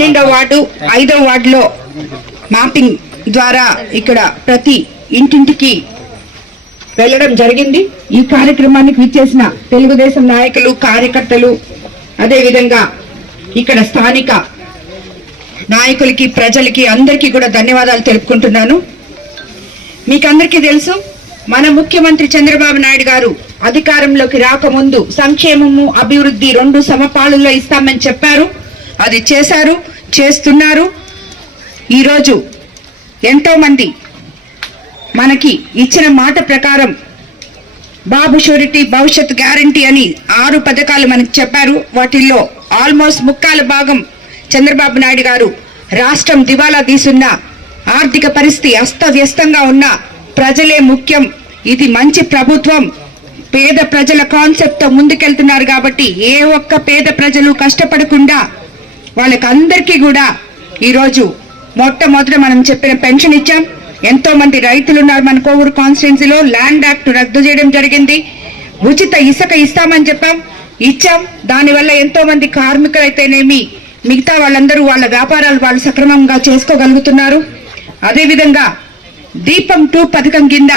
పన్నెండో వార్డు ఐదో వార్డులో మ్యాపింగ్ ద్వారా ఇక్కడ ప్రతి ఇంటింటికి వెళ్ళడం జరిగింది. ఈ కార్యక్రమానికి విచ్చేసిన తెలుగుదేశం నాయకులు కార్యకర్తలు అదేవిధంగా ఇక్కడ స్థానిక నాయకులకి ప్రజలకి అందరికీ కూడా ధన్యవాదాలు తెలుపుకుంటున్నాను. మీకందరికీ తెలుసు మన ముఖ్యమంత్రి చంద్రబాబు నాయుడు గారు అధికారంలోకి రాకముందు సంక్షేమము అభివృద్ధి రెండు సమపాలులో ఇస్తామని చెప్పారు. అది చేశారు చేస్తున్నారు. ఈరోజు ఎంతోమంది మనకి ఇచ్చిన మాట ప్రకారం బాబు షూరిటీ భవిష్యత్ గ్యారంటీ అని ఆరు పథకాలు మనకు చెప్పారు. వాటిల్లో ఆల్మోస్ట్ ముక్కాల భాగం చంద్రబాబు నాయుడు గారు రాష్ట్రం దివాలా తీసున్న ఆర్థిక పరిస్థితి అస్తవ్యస్తంగా ఉన్న ప్రజలే ముఖ్యం. ఇది మంచి ప్రభుత్వం. పేద ప్రజల కాన్సెప్ట్తో ముందుకెళ్తున్నారు కాబట్టి ఏ ఒక్క పేద ప్రజలు కష్టపడకుండా వాళ్ళకందరికీ కూడా ఈరోజు మొట్టమొదట మనం చెప్పిన పెన్షన్ ఇచ్చాం. ఎంతో మంది రైతులు ఉన్నారు మన కోవూరు కాన్స్టిట్యున్సీలో. ల్యాండ్ యాక్ట్ రద్దు చేయడం జరిగింది. ఉచిత ఇసుక ఇస్తామని చెప్పాం. ఇచ్చాం. దానివల్ల ఎంతో మంది కార్మికులు అయితేనేమి మిగతా వాళ్ళందరూ వాళ్ళ వ్యాపారాలు వాళ్ళు సక్రమంగా చేసుకోగలుగుతున్నారు. అదేవిధంగా దీపం టూ పథకం కింద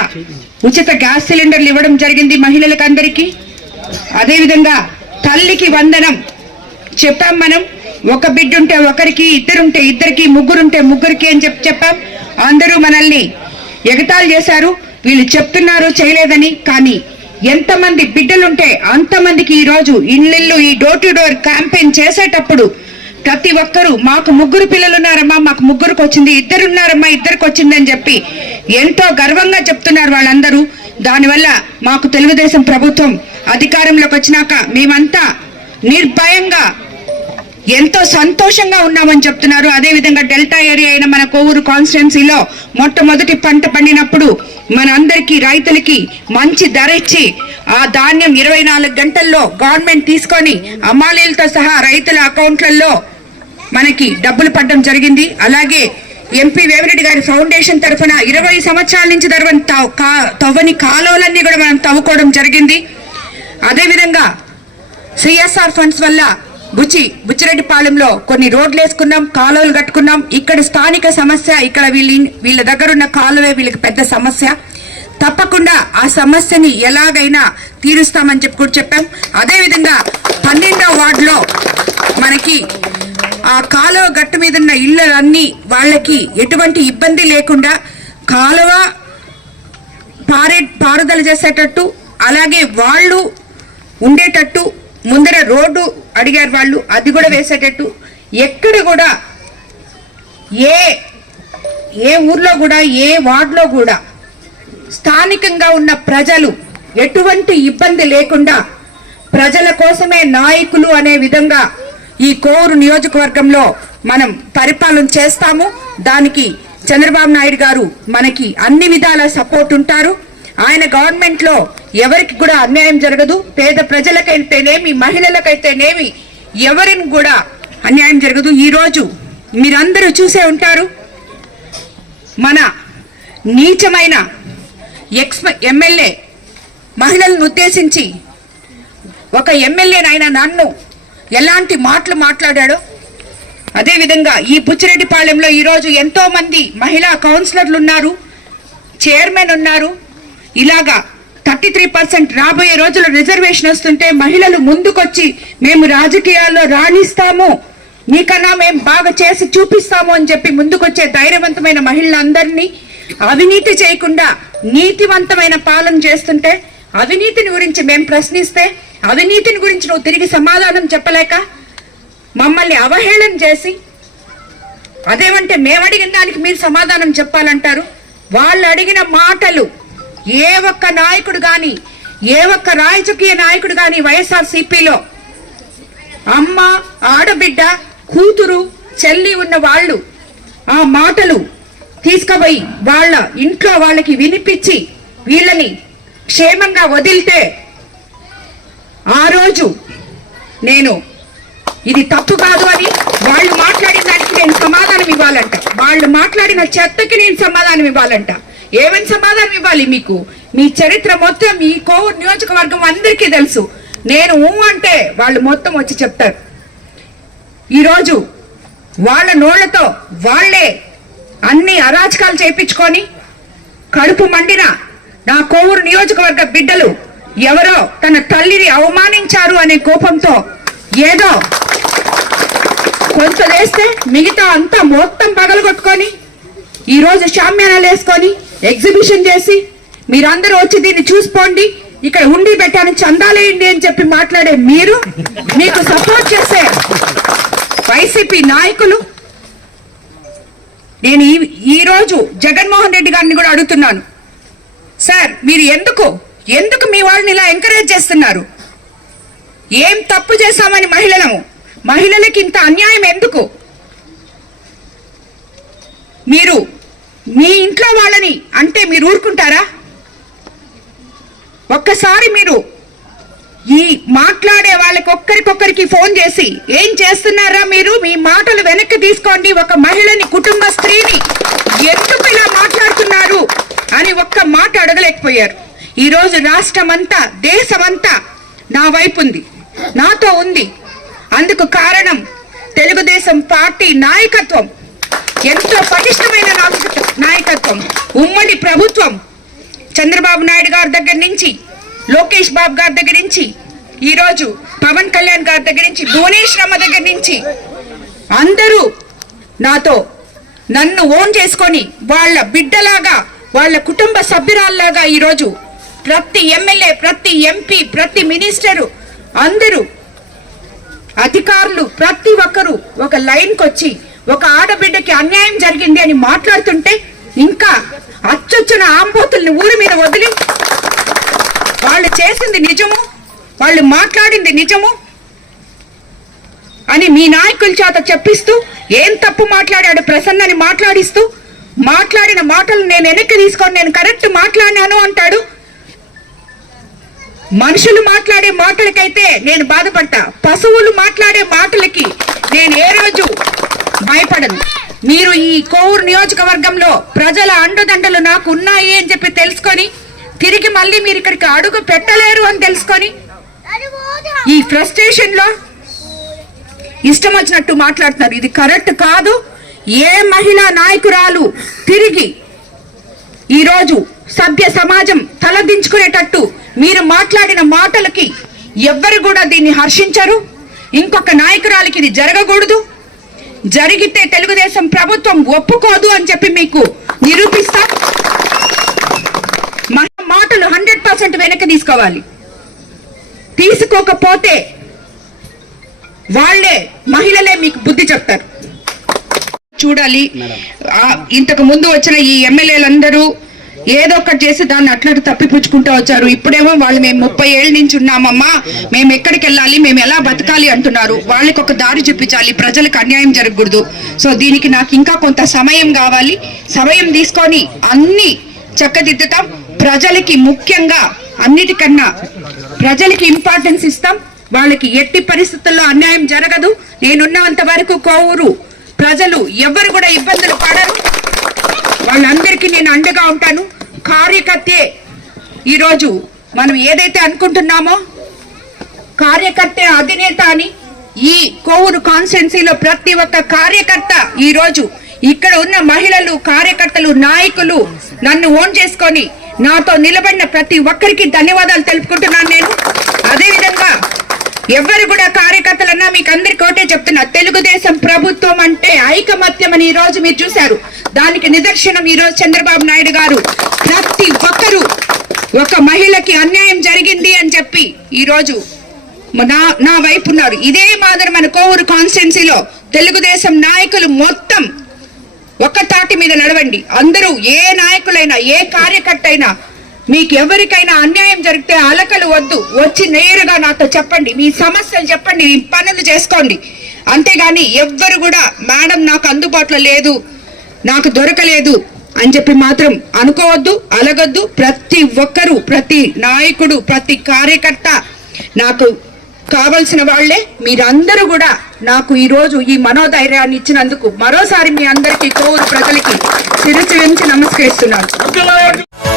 ఉచిత గ్యాస్ సిలిండర్లు ఇవ్వడం జరిగింది మహిళలకు అందరికీ అదేవిధంగా తల్లికి వందనం చెప్పాం మనం. ఒక బిడ్డ ఉంటే ఒకరికి ఇద్దరుంటే ఇద్దరికి ముగ్గురుంటే ముగ్గురికి అని చెప్పి చెప్పాం. అందరూ మనల్ని ఎగతాళి చేశారు. వీళ్ళు చెప్తున్నారు చేయలేదని. కానీ ఎంతమంది బిడ్డలుంటే అంతమందికి ఈ రోజు ఇళ్ళిళ్ళు ఈ డోర్ టు డోర్ క్యాంపెయిన్ చేసేటప్పుడు ప్రతి ఒక్కరూ మాకు ముగ్గురు పిల్లలు ఉన్నారమ్మా మాకు ముగ్గురికి వచ్చింది ఇద్దరు ఉన్నారమ్మా ఇద్దరికి వచ్చిందని చెప్పి ఎంతో గర్వంగా చెప్తున్నారు వాళ్ళందరూ. దానివల్ల మాకు తెలుగుదేశం ప్రభుత్వం అధికారంలోకి వచ్చినాక మేమంతా నిర్భయంగా ఎంతో సంతోషంగా ఉన్నామని చెప్తున్నారు. అదే విధంగా డెల్టా ఏరియా అయిన మన కోవూరు కాన్స్టిట్యున్సీలో మొట్టమొదటి పంట పండినప్పుడు మనందరికీ రైతులకి మంచి ధర ఇచ్చి ఆ ధాన్యం ఇరవై నాలుగు గంటల్లో గవర్నమెంట్ తీసుకొని అమ్మాలీలతో సహా రైతుల అకౌంట్లలో మనకి డబ్బులు పడడం జరిగింది. అలాగే ఎంపీ వేమిరెడ్డి గారి ఫౌండేషన్ తరఫున ఇరవై సంవత్సరాల నుంచి తరవని తవ్- కా- తవ్వని కాలువలన్నీ కూడా మనం తవ్వుకోవడం జరిగింది. అదేవిధంగా సిఎస్ఆర్ ఫండ్స్ వల్ల బుచ్చి బుచ్చిరెడ్డిపాలెంలో కొన్ని రోడ్లు వేసుకున్నాం కాలువలు కట్టుకున్నాం. ఇక్కడ స్థానిక సమస్య ఇక్కడ వీళ్ళ వీళ్ళ దగ్గర ఉన్న కాలువే వీళ్ళకి పెద్ద సమస్య. తప్పకుండా ఆ సమస్యని ఎలాగైనా తీరుస్తామని చెప్పి కూడా చెప్పాం. అదేవిధంగా పన్నెండో వార్డులో మనకి ఆ కాలువ గట్టు మీద ఉన్న ఇళ్ళన్నీ వాళ్ళకి ఎటువంటి ఇబ్బంది లేకుండా కాలువ పారే పారుదల చేసేటట్టు అలాగే వాళ్ళు ఉండేటట్టు ముందర రోడ్డు అడిగారు వాళ్ళు. అది కూడా వేసేటట్టు. ఎక్కడ కూడా ఏ ఏ ఊర్లో కూడా ఏ వార్డులో కూడా స్థానికంగా ఉన్న ప్రజలు ఎటువంటి ఇబ్బంది లేకుండా ప్రజల కోసమే నాయకులు అనే విధంగా ఈ కోవూరు నియోజకవర్గంలో మనం పరిపాలన చేస్తాము. దానికి చంద్రబాబు నాయుడు గారు మనకి అన్ని విధాల సపోర్ట్ ఉంటారు. ఆయన గవర్నమెంట్లో ఎవరికి కూడా అన్యాయం జరగదు. పేద ప్రజలకైతేనేమి మహిళలకైతేనేమి ఎవరిని కూడా అన్యాయం జరగదు. ఈరోజు మీరందరూ చూసే ఉంటారు. మన నీచమైన ఎక్స్ ఎమ్మెల్యే మహిళలను ఉద్దేశించి ఒక ఎమ్మెల్యేనైనా నన్ను ఎలాంటి మాటలు మాట్లాడాడో అదేవిధంగా ఈ బుచ్చిరెడ్డిపాలెంలో ఈరోజు ఎంతోమంది మహిళా కౌన్సిలర్లు ఉన్నారు చైర్మన్ ఉన్నారు ఇలాగా థర్టీ త్రీ పర్సెంట్ రాబోయే రోజుల్లో రిజర్వేషన్ వస్తుంటే మహిళలు ముందుకొచ్చి మేము రాజకీయాల్లో రాణిస్తాము మీకన్నా మేము బాగా చేసి చూపిస్తాము అని చెప్పి ముందుకొచ్చే ధైర్యవంతమైన మహిళలందరినీ అవినీతి చేయకుండా నీతివంతమైన పాలన చేస్తుంటే అవినీతిని గురించి మేము ప్రశ్నిస్తే అవినీతిని గురించి నువ్వు తిరిగి సమాధానం చెప్పలేక మమ్మల్ని అవహేళన చేసి అదేమంటే మేము అడిగిన దానికి మీరు సమాధానం చెప్పాలంటారు? వాళ్ళు అడిగిన మాటలు ఏ ఒక్క నాయకుడు గాని ఏ ఒక్క రాజకీయ నాయకుడు గాని వైఎస్ఆర్ సిపిలో అమ్మ ఆడబిడ్డ కూతురు చెల్లి ఉన్న వాళ్ళు ఆ మాటలు తీసుకుపోయి వాళ్ళ ఇంట్లో వాళ్ళకి వినిపించి వీళ్ళని క్షేమంగా వదిలితే ఆ రోజు నేను ఇది తప్పు కాదు అని వాళ్ళు మాట్లాడిన దానికి నేను సమాధానం ఇవ్వాలంట. వాళ్ళు మాట్లాడిన చెత్తకి నేను సమాధానం ఇవ్వాలంట. ఏమని సమాధానం ఇవ్వాలి మీకు? మీ చరిత్ర మొత్తం ఈ కోవూరు నియోజకవర్గం అందరికీ తెలుసు. నేను ఊ అంటే వాళ్ళు మొత్తం వచ్చి చెప్తారు. ఈరోజు వాళ్ళ నోళ్ళతో వాళ్ళే అన్ని అరాచకాలు చేపించుకొని కడుపు మండిన నా కోవూరు నియోజకవర్గ బిడ్డలు ఎవరో తన తల్లిని అవమానించారు అనే కోపంతో ఏదో కొంత వేస్తే మిగతా అంతా మొత్తం పగలగొట్టుకొని ఈ రోజు షామ్యానాలు వేసుకొని ఎగ్జిబిషన్ చేసి మీరందరూ వచ్చి దీన్ని చూసుకోండి. ఇక్కడ ఉండి పెట్టాను చందాలేయండి అని చెప్పి మాట్లాడే మీరు మీకు సపోర్ట్ చేసే వైసీపీ నాయకులు. నేను ఈ ఈరోజు జగన్మోహన్ రెడ్డి గారిని కూడా అడుగుతున్నాను. సార్ మీరు ఎందుకు ఎందుకు మీ వాళ్ళని ఇలా ఎంకరేజ్ చేస్తున్నారు? ఏం తప్పు చేశామని మహిళలము? మహిళలకి ఇంత అన్యాయం ఎందుకు? మీరు మీ ఇంట్లో వాళ్ళని అంటే మీరు ఊరుకుంటారా? ఒక్కసారి మీరు ఈ మాట్లాడే వాళ్ళకి ఒక్కరికొక్కరికి ఫోన్ చేసి ఏం చేస్తున్నారా మీరు? మీ మాటలు వెనక్కి తీసుకోండి. ఒక మహిళని కుటుంబ స్త్రీని ఎందుకు ఇలా మాట్లాడుతున్నారు అని ఒక్క మాట అడగలేకపోయారు. ఈరోజు రోజు రాష్ట్రమంతా దేశమంతా నా వైపు ఉంది నాతో ఉంది. అందుకు కారణం తెలుగుదేశం పార్టీ నాయకత్వం. ఎంతో పటిష్టమైన నాయకత్వం- నాయకత్వం ఉమ్మడి ప్రభుత్వం. చంద్రబాబు నాయుడు గారి దగ్గర నుంచి లోకేష్ బాబు గారి దగ్గర నుంచి ఈరోజు పవన్ కళ్యాణ్ గారి దగ్గర నుంచి భువనేశ్వరమ్మ దగ్గర నుంచి అందరూ నాతో నన్ను ఓన్ చేసుకొని వాళ్ళ బిడ్డలాగా వాళ్ళ కుటుంబ సభ్యురాల్లాగా ఈరోజు ప్రతి ఎమ్మెల్యే ప్రతి ఎంపీ ప్రతి మినిస్టరు అందరూ అధికారులు ప్రతి ఒక్కరూ ఒక లైన్కి వచ్చి ఒక ఆడబిడ్డకి అన్యాయం జరిగింది అని మాట్లాడుతుంటే ఇంకా అచ్చొచ్చిన ఆంబోతుల్ని ఊరి మీద వదిలి వాళ్ళు చేసింది నిజము వాళ్ళు మాట్లాడింది నిజము అని మీ నాయకుల చేత చెప్పిస్తూ ఏం తప్పు మాట్లాడాడు ప్రసన్నని మాట్లాడిస్తూ మాట్లాడిన మాటలు నేను వెనక్కి తీసుకొని నేను కరెక్ట్ మాట్లాడినాను అంటాడు. మనుషులు మాట్లాడే మాటలకైతే నేను బాధపడతా పశువులు మాట్లాడే మాటలకి నేను ఏ భయపడను. మీరు ఈ కోవూరు నియోజకవర్గంలో ప్రజల అండదండలు నాకు ఉన్నాయి అని చెప్పి తెలుసుకొని తిరిగి మళ్ళీ మీరు ఇక్కడికి అడుగు పెట్టలేరు అని తెలుసుకొని ఈ ఫ్రస్ట్రేషన్లో ఇష్టం వచ్చినట్టు మాట్లాడుతున్నారు. ఇది కరెక్ట్ కాదు. ఏ మహిళా నాయకురాలు తిరిగి ఈరోజు సభ్య సమాజం తలదించుకునేటట్టు మీరు మాట్లాడిన మాటలకి ఎవ్వరు కూడా దీన్ని హర్షించరు. ఇంకొక నాయకురాలికి ఇది జరగకూడదు. జరిగితే తెలుగుదేశం ప్రభుత్వం ఒప్పుకోదు అని చెప్పి మీకు నిరూపిస్తా. మన మాటలు హండ్రెడ్ పర్సెంట్ వెనక్కి తీసుకోవాలి. తీసుకోకపోతే వాళ్ళే మహిళలే మీకు బుద్ధి చెప్తారు. చూడాలి. ఆ, ఇంతకు ముందు వచ్చిన ఈ ఎమ్మెల్యేలందరూ ఏదో ఒకటి చేసి దాన్ని అట్లా తప్పిపుచ్చుకుంటూ వచ్చారు. ఇప్పుడేమో వాళ్ళు మేము ముప్పై ఏళ్ళ నుంచి ఉన్నామమ్మా మేము ఎక్కడికి వెళ్ళాలి మేము ఎలా బతకాలి అంటున్నారు. వాళ్ళకి ఒక దారి చూపించాలి ప్రజలకు అన్యాయం జరగకూడదు. సో దీనికి నాకు ఇంకా కొంత సమయం కావాలి. సమయం తీసుకొని అన్ని చక్కదిద్దుతాం. ప్రజలకి ముఖ్యంగా అన్నిటికన్నా ప్రజలకి ఇంపార్టెన్స్ ఇస్తాం. వాళ్ళకి ఎట్టి పరిస్థితుల్లో అన్యాయం జరగదు. నేనున్నంత వరకు కోవూరు. ప్రజలు ఎవరు కూడా ఇబ్బందులు పడరు. వాళ్ళందరికీ నేను అండగా ఉంటాను. కార్యకర్తే. ఈరోజు మనం ఏదైతే అనుకుంటున్నామో కార్యకర్తే అధినేత అని ఈ కోవూరు కాన్స్టిట్యున్సీలో ప్రతి ఒక్క కార్యకర్త ఈ రోజు ఇక్కడ ఉన్న మహిళలు కార్యకర్తలు నాయకులు నన్ను ఓన్ చేసుకొని నాతో నిలబడిన ప్రతి ఒక్కరికి ధన్యవాదాలు తెలుపుకుంటున్నాను నేను. అదే విధంగా ఎవరు కూడా కార్యకర్తలన్నా మీకు అందరికి ఒకటే చెప్తున్నా తెలుగుదేశం ప్రభుత్వం అంటే ఐకమత్యం అని ఈ రోజు మీరు చూశారు. దానికి నిదర్శనం ఈ రోజు చంద్రబాబు నాయుడు గారు. ప్రతి ఒక్కరూ ఒక మహిళకి అన్యాయం జరిగింది అని చెప్పి ఈ రోజు నా నా వైపు ఉన్నారు. ఇదే మాదిరి మన కోవూరు కాన్స్టిట్యున్సీలో తెలుగుదేశం నాయకులు మొత్తం ఒక్క తాటి మీద నడవండి. అందరూ ఏ నాయకులైనా ఏ కార్యకర్త అయినా మీకు ఎవరికైనా అన్యాయం జరిగితే అలకలు వద్దు. వచ్చి నేరుగా నాతో చెప్పండి. మీ సమస్యలు చెప్పండి. మీ పనులు చేసుకోండి. అంతేగాని ఎవ్వరు కూడా మేడం నాకు అందుబాటులో లేదు నాకు దొరకలేదు అని చెప్పి మాత్రం అనుకోవద్దు అలగద్దు. ప్రతి ఒక్కరూ ప్రతి నాయకుడు ప్రతి కార్యకర్త నాకు కావలసిన వాళ్ళే. మీరందరూ కూడా నాకు ఈరోజు ఈ మనోధైర్యాన్ని ఇచ్చినందుకు మరోసారి మీ అందరికీ కోవూరు ప్రజలకి శిరసి నమస్కరిస్తున్నాను.